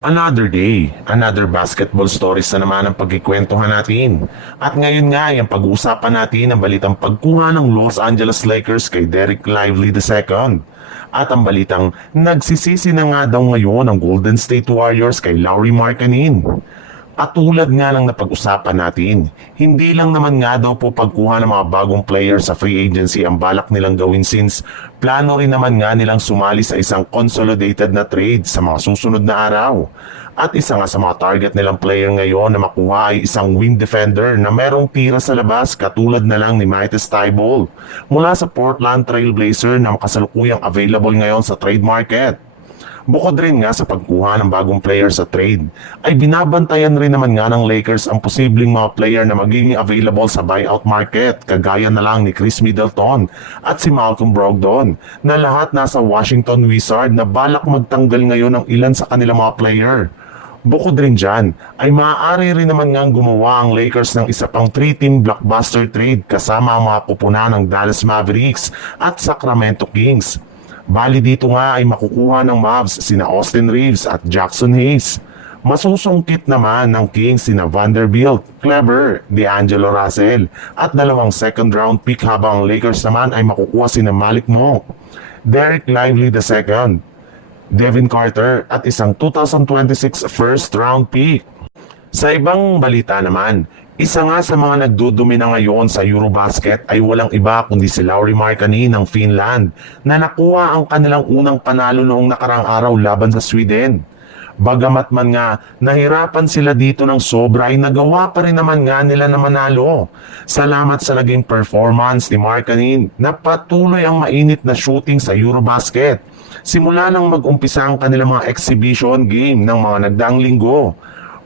Another day, another basketball stories na naman ang pagkikwentuhan natin. At ngayon nga, yung pag-uusapan natin ang balitang pagkuha ng Los Angeles Lakers kay Derek Lively II. At ang balitang nagsisisi na nga daw ngayon ang Golden State Warriors kay Lauri Markkanen. At tulad nga lang na pag-usapan natin, hindi lang naman nga daw po pagkuha ng mga bagong player sa free agency ang balak nilang gawin since plano rin naman nga nilang sumali sa isang consolidated na trade sa mga susunod na araw. At isa nga sa mga target nilang player ngayon na makuha ay isang wing defender na merong tira sa labas katulad na lang ni Matisse Thybulle mula sa Portland Trail Blazer na makasalukuyang available ngayon sa trade market. Bukod rin nga sa pagkuha ng bagong player sa trade, ay binabantayan rin naman nga ng Lakers ang posibleng mga player na magiging available sa buyout market kagaya na lang ni Chris Middleton at si Malcolm Brogdon na lahat nasa Washington Wizards na balak magtanggal ngayon ng ilan sa kanilang mga player. Bukod rin dyan, ay maaari rin naman nga gumawa ang Lakers ng isa pang 3-team blockbuster trade kasama ang mga kupunan ng Dallas Mavericks at Sacramento Kings. Bali dito nga ay makukuha ng Mavs sina Austin Reeves at Jackson Hayes. Masusungkit naman ng Kings sina Vanderbilt, Kleber, D'Angelo Russell at dalawang second round pick habang ang Lakers naman ay makukuha sina Malik Monk, Derek Lively II, Devin Carter at isang 2026 first round pick. Sa ibang balita naman, isa nga sa mga nagdudumi na ngayon sa Eurobasket ay walang iba kundi si Lauri Markkanen ng Finland na nakuha ang kanilang unang panalo noong nakarang araw laban sa Sweden. Bagamat man nga nahirapan sila dito ng sobra ay nagawa pa rin naman nga nila na manalo. Salamat sa naging performance ni Markkanen na patuloy ang mainit na shooting sa Eurobasket. Simula nang mag-umpisa ang kanilang mga exhibition game ng mga nagdaang linggo.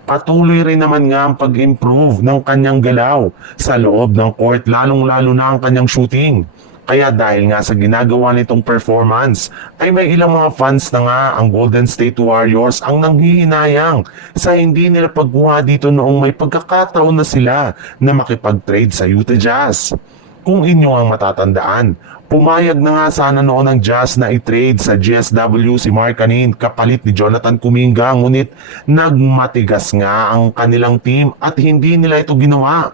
Patuloy rin naman nga ang pag-improve ng kanyang galaw sa loob ng court lalong-lalo na ang kanyang shooting. Kaya dahil nga sa ginagawa nitong performance ay may ilang mga fans na nga ang Golden State Warriors ang nanghihinayang sa hindi nila pagkuha dito noong may pagkakataon na sila na makipag-trade sa Utah Jazz. Kung inyo ang matatandaan, pumayag na nga sana noon ng Jazz na i-trade sa GSW si Markkanen kapalit ni Jonathan Kuminga ngunit nagmatigas nga ang kanilang team at hindi nila ito ginawa.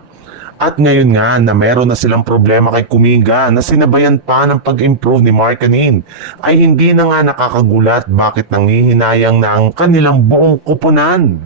At ngayon nga na meron na silang problema kay Kuminga na sinabayan pa ng pag-improve ni Markkanen ay hindi na nga nakakagulat bakit nanghihinayang na ang kanilang buong kupunan.